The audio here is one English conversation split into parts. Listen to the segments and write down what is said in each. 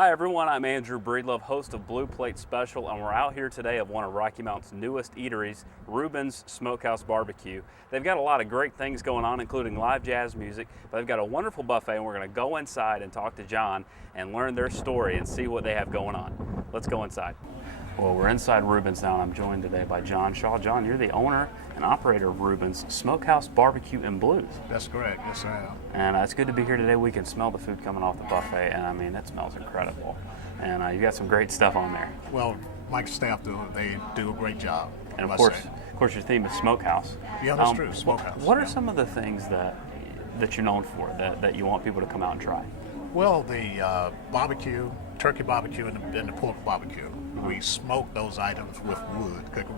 Hi everyone, I'm Andrew Breedlove, host of Blue Plate Special, and we're out here today of one of Rocky Mount's newest eateries, Rubens Smokehouse Barbecue. They've got a lot of great things going on, including live jazz music, but they've got a wonderful buffet, and we're going to go inside and talk to John and learn their story and see what they have going on. Let's go inside. Well, we're inside Rubens now, and I'm joined today by John Shaw. John, you're the owner and operator of Rubens Smokehouse Barbecue and Blues. That's correct, yes I am. And it's good to be here today. We can smell the food coming off the buffet, and I mean, it smells incredible. And you got some great stuff on there. Well, my staff do a great job. And of course, your theme is smokehouse. Yeah, that's true, smokehouse. What are some of the things that you're known for that you want people to come out and try? Well, the barbecue, turkey barbecue, and the pork barbecue. We smoke those items with wood, cook it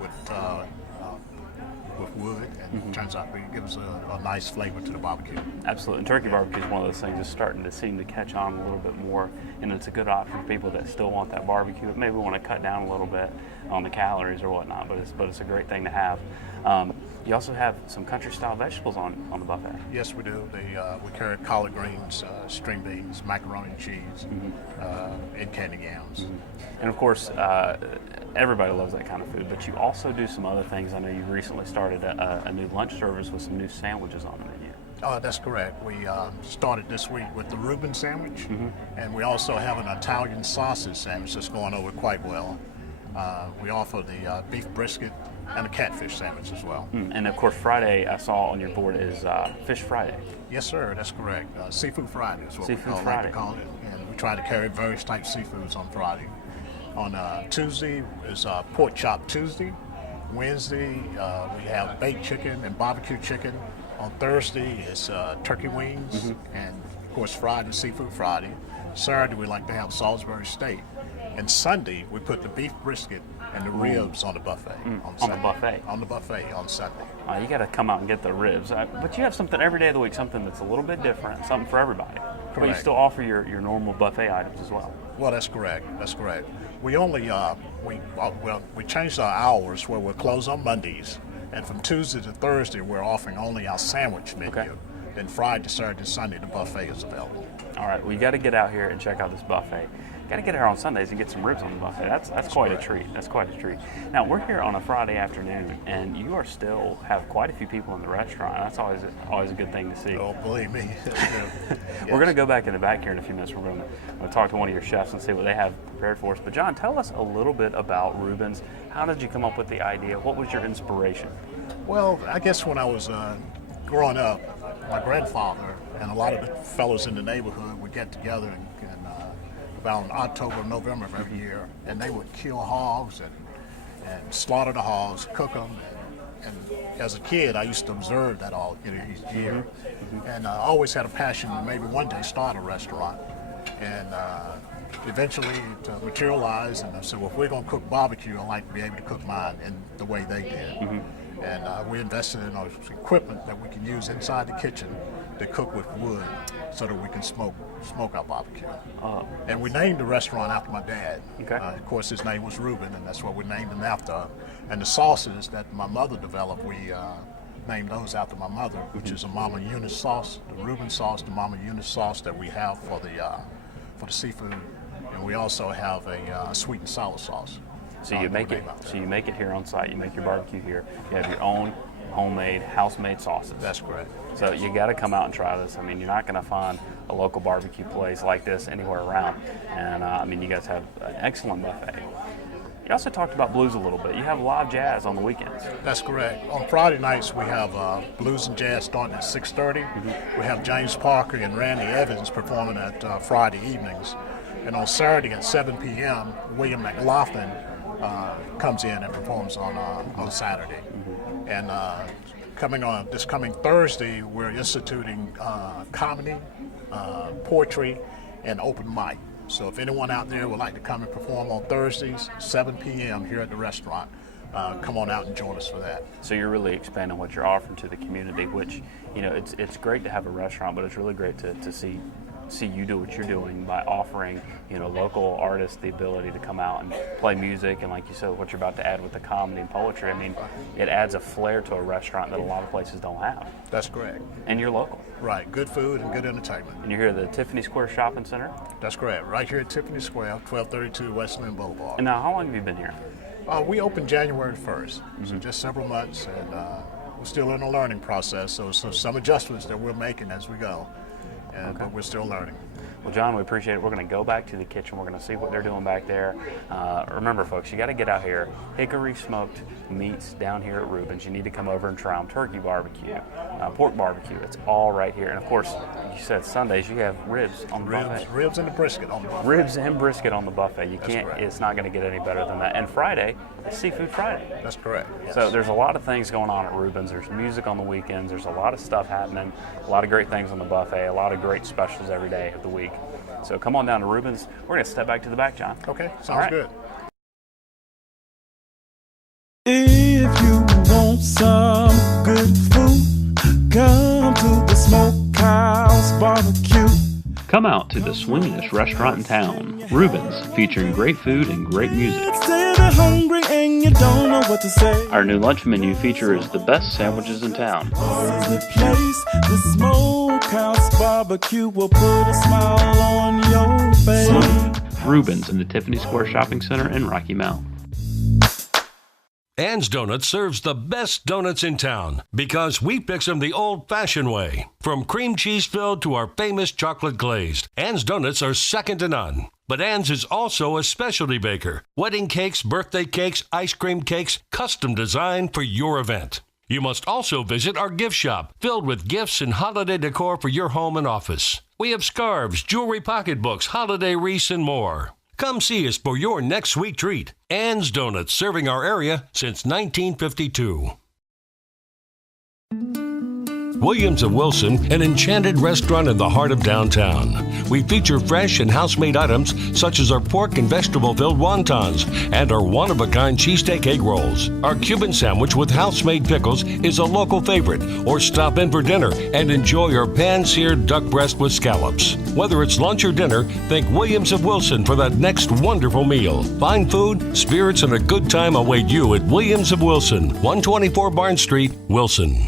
with wood, and it turns out it gives a nice flavor to the barbecue. Absolutely. And turkey barbecue is one of those things that's starting to seem to catch on a little bit more, and it's a good option for people that still want that barbecue, but maybe want to cut down a little bit on the calories or whatnot, but it's a great thing to have. You also have some country-style vegetables on the buffet. Yes, we do. We carry collard greens, string beans, macaroni and cheese, and candy yams. And of course, everybody loves that kind of food, but you also do some other things. I know you recently started a new lunch service with some new sandwiches on the menu. That's correct. We started this week with the Rubens sandwich, and we also have an Italian sausage sandwich that's going over quite well. We offer the beef brisket and a catfish sandwich as well. And of course, Friday I saw on your board is Fish Friday. Yes, sir. That's correct. Seafood Friday is what we like to call it, and we try to carry various types of seafoods on Friday. On Tuesday is Pork Chop Tuesday. Wednesday we have baked chicken and barbecue chicken. On Thursday it's turkey wings, and of course Friday Seafood Friday. Saturday we like to have Salisbury steak, and Sunday we put the beef brisket and the ribs on the buffet. On the buffet? On the buffet on Sunday. You got to come out and get the ribs. But you have something every day of the week, something that's a little bit different, something for everybody. Correct. But you still offer your normal buffet items as well. Well, that's correct. That's correct. We only we changed our hours where we're closed on Mondays, and from Tuesday to Thursday we're offering only our sandwich menu. Okay. Then Friday, Saturday, and Sunday the buffet is available. All right, well, you got to get out here and check out this buffet. Got to get here on Sundays and get some ribs on the buffet. That's quite a treat. That's quite a treat. Now we're here on a Friday afternoon, and you are still have quite a few people in the restaurant. That's always a good thing to see. Oh, believe me. Yes. We're going to go back in the back here in a few minutes. We're going to talk to one of your chefs and see what they have prepared for us. But John, tell us a little bit about Rubens. How did you come up with the idea? What was your inspiration? Well, I guess when I was growing up, my grandfather and a lot of the fellows in the neighborhood would get together and about in October, November of every year, and they would kill hogs and slaughter the hogs, cook them. And as a kid, I used to observe that all each year, and I always had a passion to maybe one day start a restaurant. And eventually it materialized, and I said, well, if we're going to cook barbecue, I'd like to be able to cook mine in the way they did. And we invested in equipment that we can use inside the kitchen to cook with wood so that we can smoke our barbecue. And we named the restaurant after my dad. Okay. Of course, his name was Reuben, and that's what we named him after. And the sauces that my mother developed, we named those after my mother, which is a Mama Eunice sauce, the Reuben sauce, the Mama Eunice sauce that we have for the seafood. And we also have a sweet and sour sauce. So you make it here on site. You make your barbecue here. You have your own homemade, house-made sauces. That's correct. So you got to come out and try this. I mean, you're not going to find a local barbecue place like this anywhere around. And I mean, you guys have an excellent buffet. You also talked about blues a little bit. You have live jazz on the weekends. That's correct. On Friday nights, we have blues and jazz starting at 6:30. We have James Parker and Randy Evans performing at Friday evenings. And on Saturday at 7 p.m., William McLaughlin comes in and performs on Saturday. And this coming Thursday, we're instituting comedy, poetry, and open mic. So if anyone out there would like to come and perform on Thursdays, 7 p.m. here at the restaurant, come on out and join us for that. So you're really expanding what you're offering to the community, which, it's great to have a restaurant, but it's really great to see see you do what you're doing by offering, local artists the ability to come out and play music, and like you said, what you're about to add with the comedy and poetry. I mean, it adds a flair to a restaurant that a lot of places don't have. That's correct. And you're local. Right, good food and good entertainment. And you're here at the Tiffany Square Shopping Center? That's correct, right here at Tiffany Square, 1232 Westland Boulevard. And now, how long have you been here? We opened January 1st, so just several months, and we're still in a learning process, so some adjustments that we're making as we go, but we're still learning. Well, John, we appreciate it. We're going to go back to the kitchen. We're going to see what they're doing back there. Remember, folks, you got to get out here. Hickory smoked meats down here at Rubens. You need to come over and try them. Turkey barbecue, pork barbecue. It's all right here. And, of course, you said Sundays you have ribs on the buffet. Ribs and the brisket on the buffet. Ribs and brisket on the buffet. You can't. Correct. It's not going to get any better than that. And Friday, it's Seafood Friday. That's correct. Yes. So there's a lot of things going on at Rubens. There's music on the weekends. There's a lot of stuff happening. A lot of great things on the buffet. A lot of great specials every day of the week. So come on down to Rubens. We're going to step back to the back, John. Okay, sounds good. If you want some good food, come to the Smokehouse Barbecue. Come out to the swinginest restaurant in town, Rubens, featuring great food and great music. Say they're hungry and you don't know what to say. Our new lunch menu features the best sandwiches in town. This is the place, the Smokehouse Barbecue will put a smile on your face. Rubens in the Tiffany Square Shopping Center in Rocky Mount. Ann's Donuts serves the best donuts in town because we fix them the old-fashioned way. From cream cheese filled to our famous chocolate glazed, Ann's Donuts are second to none. But Ann's is also a specialty baker. Wedding cakes, birthday cakes, ice cream cakes, custom designed for your event. You must also visit our gift shop, filled with gifts and holiday decor for your home and office. We have scarves, jewelry pocketbooks, holiday wreaths, and more. Come see us for your next sweet treat. Ann's Donuts, serving our area since 1952. Williams of Wilson, an enchanted restaurant in the heart of downtown. We feature fresh and house-made items such as our pork and vegetable-filled wontons and our one-of-a-kind cheesesteak egg rolls. Our Cuban sandwich with house-made pickles is a local favorite, or stop in for dinner and enjoy our pan-seared duck breast with scallops. Whether it's lunch or dinner, think Williams of Wilson for that next wonderful meal. Fine food, spirits, and a good time await you at Williams of Wilson, 124 Barnes Street, Wilson.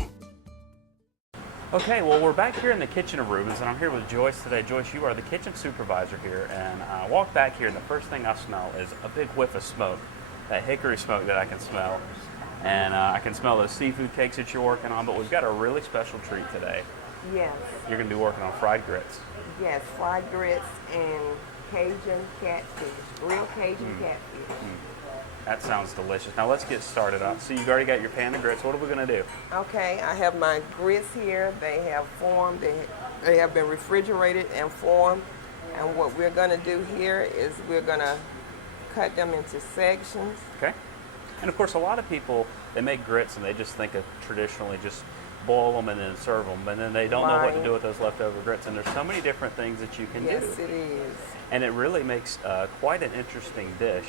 Okay, well, we're back here in the kitchen of Rubens, and I'm here with Joyce today. Joyce, you are the kitchen supervisor here, and I walk back here, and the first thing I smell is a big whiff of smoke, that hickory smoke that I can smell, and I can smell those seafood cakes that you're working on, but we've got a really special treat today. Yes, You're going to be working on fried grits. yes, fried grits and Cajun catfish, grilled Cajun catfish. That sounds delicious. Now let's get started up. So you've already got your pan of grits. What are we going to do? Okay, I have my grits here. They have formed, they have been refrigerated and formed. And what we're going to do here is we're going to cut them into sections. Okay. And of course, a lot of people, they make grits and they just think of traditionally just boil them and then serve them, and then they don't know what to Right. do with those leftover grits. And there's so many different things that you can Yes, do. it is. And it really makes quite an interesting dish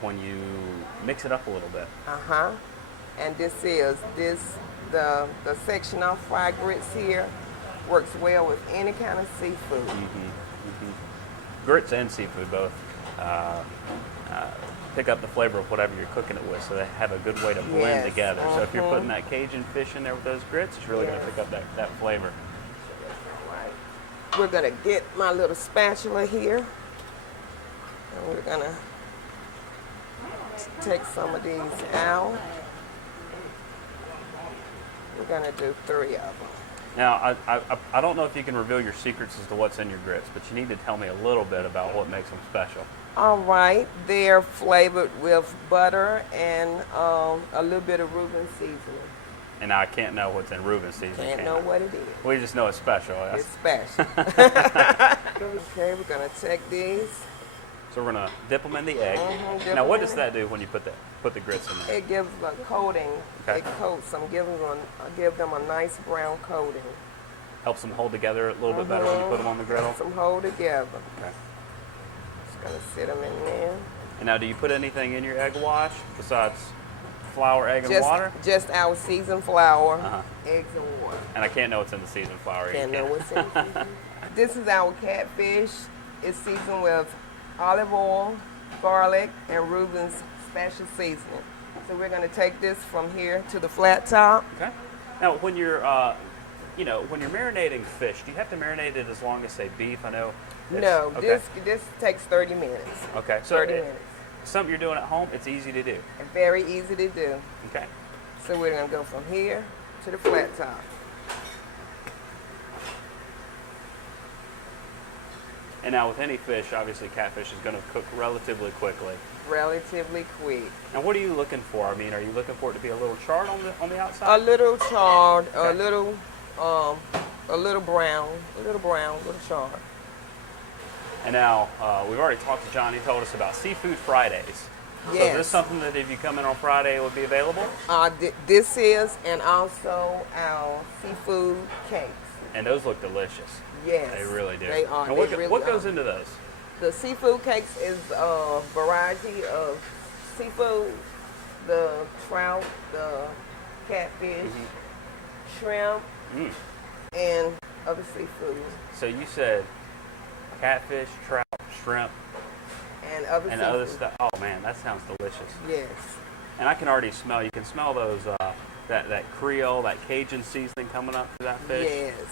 when you mix it up a little bit. Uh-huh. And the section of fried grits here works well with any kind of seafood. Grits and seafood both pick up the flavor of whatever you're cooking it with, so they have a good way to blend Yes. together. So if you're putting that Cajun fish in there with those grits, it's really going to Yes. pick up that flavor. We're gonna get my little spatula here, and we're gonna take some of these out. We're gonna do 3 of them. Now, I don't know if you can reveal your secrets as to what's in your grits, but you need to tell me a little bit about what makes them special. All right, they're flavored with butter and a little bit of Rubens seasoning. And I can't know what's in Rubens seasoning. Can't can know I? what it is. We just know it's special. It's special. Okay, we're gonna take these. So we're gonna dip them in the egg. dip Now, what them does in. that do when you put the grits in there? It gives a coating. Okay. It coats them, give them a nice brown coating. Helps them hold together a little bit better when you put them on the griddle. Some hold together. Okay. Just gonna sit them in there. And now, do you put anything in your egg wash besides flour, egg, and water? Just our seasoned flour, Uh-huh. eggs and water. And I can't know what's in the seasoned flour. Can't know what's in it. This is our catfish. It's seasoned with olive oil, garlic, and Rubens special seasoning. So we're going to take this from here to the flat top. Okay. Now, when you're, when you're marinating fish, do you have to marinate it as long as, say, beef? I know. No, okay. this takes 30 minutes. Okay. So 30 minutes. Something you're doing at home, it's easy to do. And very easy to do. Okay. So we're going to go from here to the flat top. And now with any fish, obviously catfish is going to cook relatively quickly. Relatively quick. And what are you looking for? I mean, are you looking for it to be a little charred on the outside? A little charred, Okay. a little brown, a little charred. And now, we've already talked to John. He told us about Seafood Fridays. So is Yes. this something that if you come in on Friday, it would be available? This is, and also our seafood cakes. And those look delicious. Yes. They really do. They are. And They what, really what goes are. into those? The seafood cakes is a variety of seafood, the trout, the catfish, shrimp, and other seafood. So you said catfish, trout, shrimp, And other and seafood. other stuff. Oh man, that sounds delicious. Yes. And I can already smell. You can smell those that Creole, that Cajun seasoning coming up to that fish. Yes.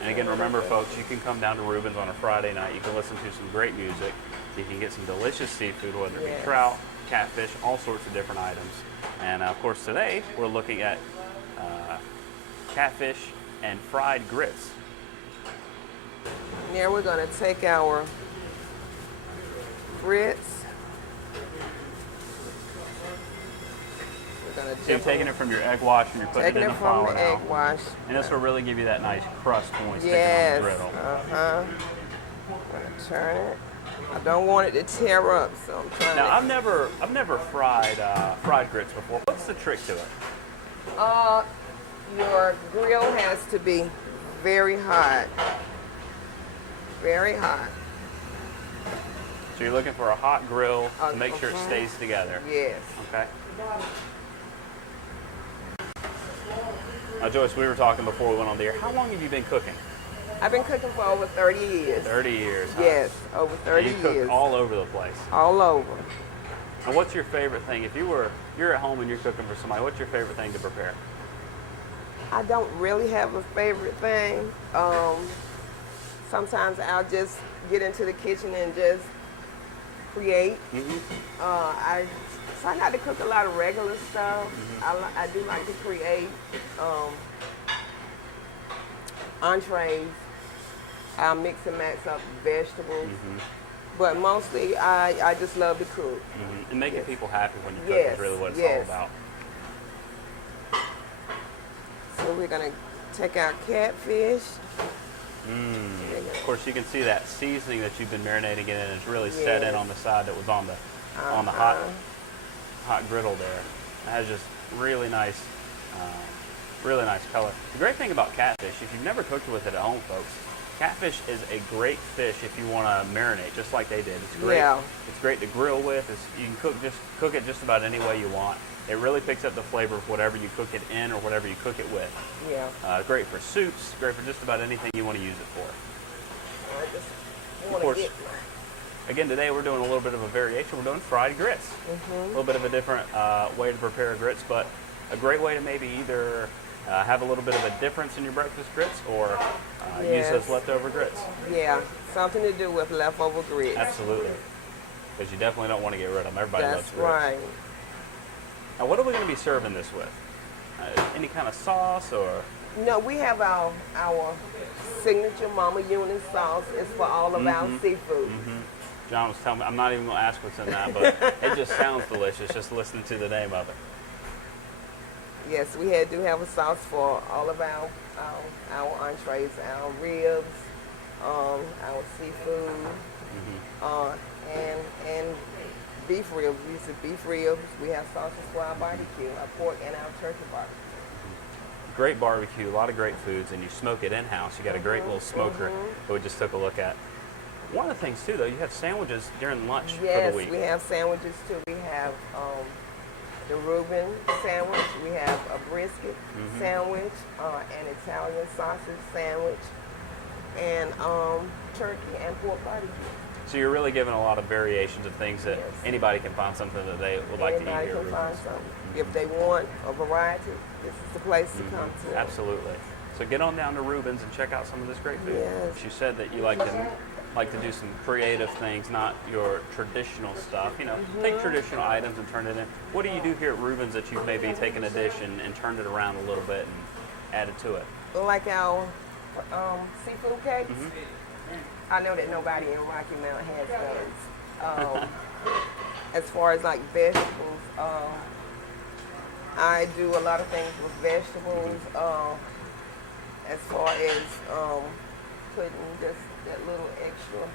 And again, remember, folks, you can come down to Rubens on a Friday night. You can listen to some great music. You can get some delicious seafood, whether it be Yes. trout, catfish, all sorts of different items. And of course, today we're looking at catfish and fried grits. Now we're going to take our grits. We're going to So you're taking it from your egg wash and you're putting taking it in it the from flour the egg now. wash. And this will really give you that nice crust when we stick it on Yes. the griddle. I'm going to turn it. I don't want it to tear up, so I'm trying Now, to. I've never fried grits before. What's the trick to it? Your grill has to be very hot. Very hot. So you're looking for a hot grill to make sure it Mhm. stays together. Yes. Okay. Now, Joyce, we were talking before we went on the air. How long have you been cooking? I've been cooking for over 30 years. 30 years. Huh? Yes, over 30 And you cook years. all over the place. All over. And what's your favorite thing? If you're at home and you're cooking for somebody, what's your favorite thing to prepare? I don't really have a favorite thing. Sometimes I'll just get into the kitchen and just create. I try not to cook a lot of regular stuff. I do like to create entrees. I'll mix and match up vegetables. But mostly I just love to cook. And making Yes. people happy when you cook Yes, is really what it's yes. all about. So we're gonna take our catfish. Of course, you can see that seasoning that you've been marinating in is really set in Yes. on the side that was on the hot griddle there. It has just really nice color. The great thing about catfish, if you've never cooked with it at home, folks, catfish is a great fish if you want to marinate, just like they did. It's great. Yeah. It's great to grill with. You can cook it just about any way you want. It really picks up the flavor of whatever you cook it in or whatever you cook it with. Yeah. Great for soups. Great for just about anything you want to use it for. I just Of want course. to get Again, today we're doing a little bit of a variation. We're doing fried grits. A little bit of a different way to prepare grits, but a great way to maybe either have a little bit of a difference in your breakfast grits or use Yes. those leftover grits. Yeah, something to do with leftover grits. Absolutely. Because you definitely don't want to get rid of them. Everybody That's loves grits. right. Now, what are we going to be serving this with? Any kind of sauce or? No, we have our signature Mama Eunice sauce. It's for all of our seafood. John was telling me, I'm not even going to ask what's in that, but it just sounds delicious just listening to the name of it. Yes, we do have a sauce for all of our entrees, our ribs, our seafood, and beef ribs. We use beef ribs. We have sauces for our barbecue, our pork, and our turkey barbecue. Great barbecue, a lot of great foods, and you smoke it in-house. You got a great little smoker that we just took a look at. One of the things, too, though, you have sandwiches during lunch for the Yes, week. we have sandwiches too. We have the Rubens sandwich. We have a brisket sandwich, an Italian sausage sandwich, and turkey and pork barbecue. So you're really giving a lot of variations of things that anybody can find something that they would like to eat here. Anybody can find something. If they want a variety, this is the place to come to. Absolutely. So get on down to Rubens and check out some of this great food. Yes. You said that you like to do some creative things, not your traditional stuff. You know, take traditional items and turn it in. What do you do here at Rubens that you've maybe taken a dish and turned it around a little bit and added to it? Like our seafood cakes. I know that nobody in Rocky Mount has those. As far as like vegetables, I do a lot of things with vegetables. As far as putting just that little extra,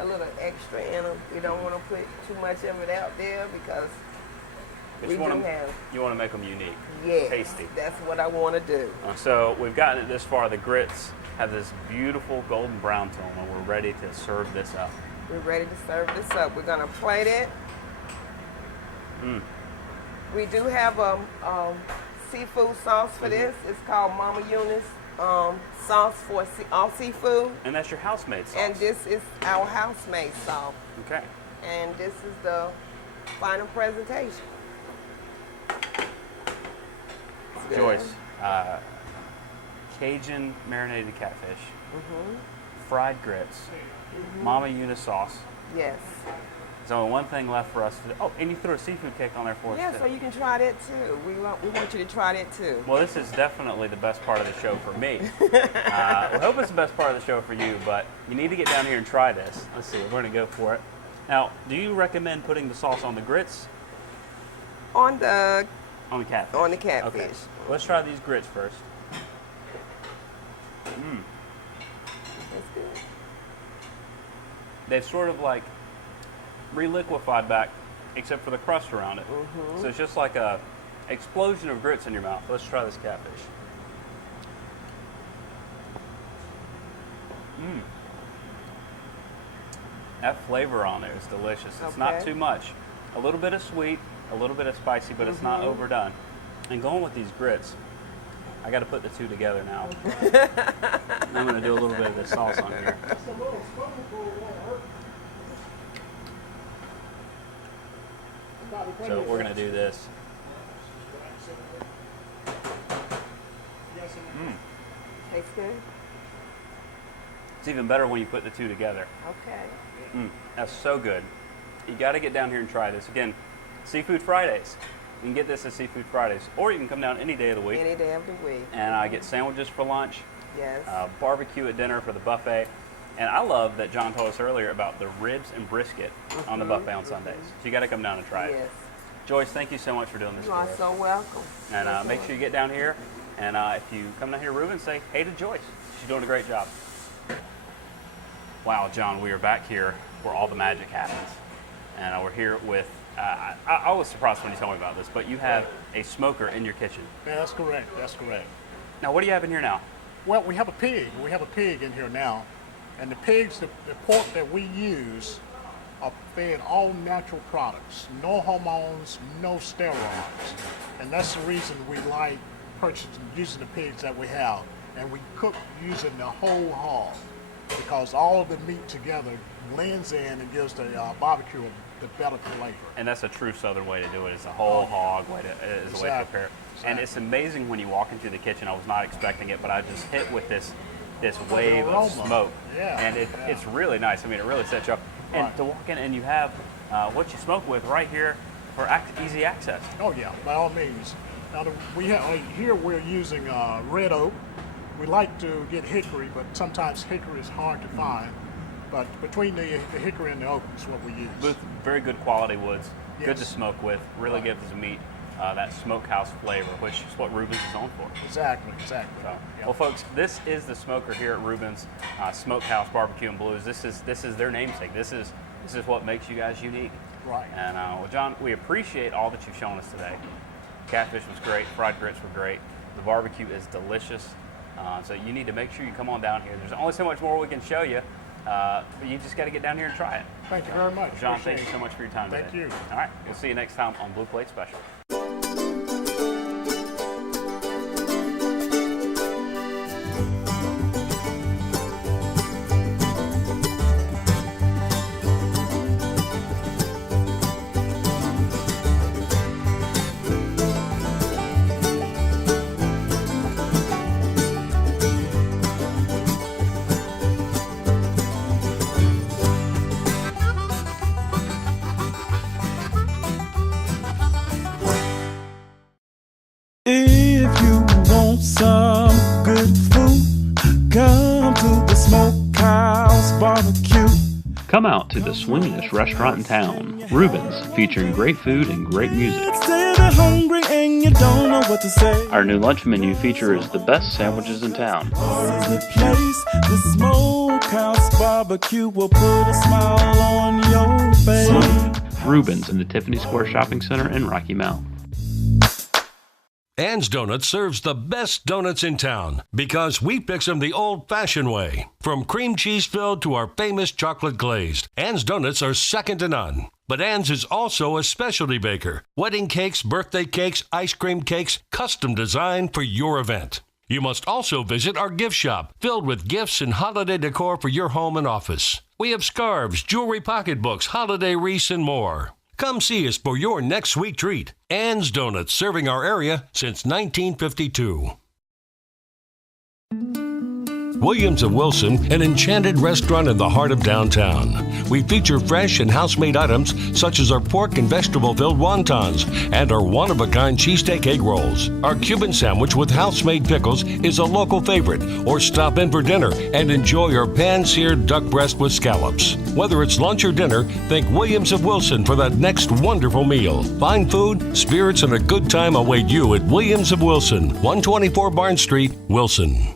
a little extra in them. We don't want to put too much of it out there because You want to make them unique, tasty. That's what I want to do. So we've gotten it this far. The grits have this beautiful golden brown tone, and we're ready to serve this up. We're ready to serve this up. We're going to plate it. We do have a seafood sauce for this. It's called Mama Eunice sauce for all seafood. And that's your house-made sauce. And this is our house-made sauce. Okay. And this is the final presentation. Joyce, Cajun marinated catfish, fried grits, Mama Eunice sauce. Yes. There's only one thing left for us to do. Oh, and you threw a seafood cake on there for us Yeah, too. so you can try that too. We want you to try that too. Well, this is definitely the best part of the show for me. I hope it's the best part of the show for you, but you need to get down here and try this. Let's see, we're going to go for it. Now, do you recommend putting the sauce on the grits? On the catfish. On the catfish. Okay. Let's try these grits first. That's good. They've sort of like reliquefied back, except for the crust around it. So it's just like a explosion of grits in your mouth. Let's try this catfish. That flavor on there is delicious. It's not too much. A little bit of sweet, a little bit of spicy, but it's not overdone. And going with these grits, I got to put the two together now. I'm going to do a little bit of this sauce on here. So we're going to do this. Tastes good? It's even better when you put the two together. Okay. That's so good. You got to get down here and try this. Again, Seafood Fridays. You can get this at Seafood Fridays, or you can come down any day of the week. Any day of the week. And I get sandwiches for lunch, Yes. barbecue at dinner for the buffet. And I love that John told us earlier about the ribs and brisket on the buffet on Sundays. So you got to come down and try it. Yes. Joyce, thank you so much for doing this You for are us. so welcome. And make sure you get down here. And if you come down here, Rubens, say hey to Joyce. She's doing a great job. Wow, John, we are back here where all the magic happens. And we're here with, I was surprised when you told me about this, but you have a smoker in your kitchen. Yeah, that's correct. That's correct. Now, what do you have in here now? Well, we have a pig. We have a pig in here now. And the pigs, the pork that we use are fed all natural products. No hormones, no steroids. And that's the reason we like using the pigs that we have. And we cook using the whole hog because all of the meat together blends in and gives the barbecue the better flavor. And that's a true Southern way to do it. It's a whole hog way to prepare it. And it's amazing when you walk into the kitchen. I was not expecting it, but I just hit with this wave of smoke. Yeah. And it's really nice. I mean, it really sets you up. And to walk in and you have what you smoke with right here for easy access. Oh yeah, by all means. Now here we're using red oak. We like to get hickory, but sometimes hickory is hard to find. But between the hickory and the oak is what we use. Both very good quality woods, good Yes. to smoke with, really gives the meat that smokehouse flavor, which is what Rubens is known for. Exactly. So, Yep. well, folks, this is the smoker here at Rubens Smokehouse Barbecue and Blues. This is their namesake. This is what makes you guys unique. Right. And well, John, we appreciate all that you've shown us today. Catfish was great. Fried grits were great. The barbecue is delicious. So you need to make sure you come on down here. There's only so much more we can show you, but you just got to get down here and try it. Thank you very much. John, Appreciate thank you it. so much for your time Thank today. you. All right, we'll see you next time on Blue Plate Special. Come out to the swingiest restaurant in town, Rubens, featuring great food and great music. Say they're hungry and you don't know what to say. Our new lunch menu features the best sandwiches in town. This is the place, the Smokehouse Barbecue will put a smile on your face. Rubens in the Tiffany Square Shopping Center in Rocky Mount. Ann's Donuts serves the best donuts in town because we fix them the old-fashioned way. From cream cheese filled to our famous chocolate glazed, Ann's Donuts are second to none. But Ann's is also a specialty baker. Wedding cakes, birthday cakes, ice cream cakes, custom designed for your event. You must also visit our gift shop, filled with gifts and holiday decor for your home and office. We have scarves, jewelry pocketbooks, holiday wreaths, and more. Come see us for your next sweet treat. Ann's Donuts, serving our area since 1952. Williams of Wilson, an enchanted restaurant in the heart of downtown. We feature fresh and house-made items such as our pork and vegetable-filled wontons and our one-of-a-kind cheesesteak egg rolls. Our Cuban sandwich with house-made pickles is a local favorite, or stop in for dinner and enjoy our pan-seared duck breast with scallops. Whether it's lunch or dinner, think Williams of Wilson for that next wonderful meal. Fine food, spirits, and a good time await you at Williams of Wilson, 124 Barnes Street, Wilson.